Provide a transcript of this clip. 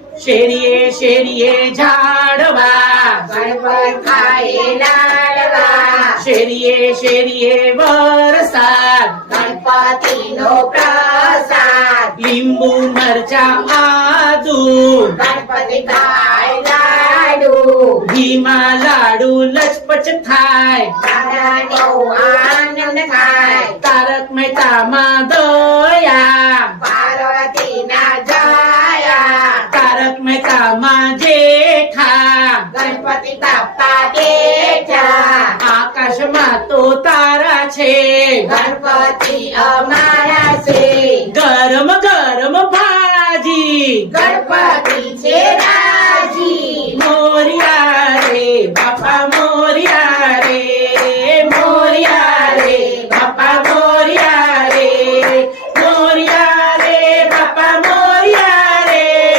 શેરીએ શેરીએ ઝાડવા ગણપત ખાય લાડવા શેરીએ શેરીએ વરસાદ ગણપતિનો પ્રસાદ લીંબુ મરચા આદુ ગણપતિ ખાય લાડુ ઘીમાં લાડુ લચપચ થાય તારા બહુ આનંદ થાય તારક મહેતામાં દયા પાર્વતીના જાયા તારક મહેતામાં જેઠા ગણપતિ બાપ્પા બેઠા આકાશમાં તો તારા છે ગણપતિ અમારા છે ગરમ ગરમ ભાજી ગણપતિ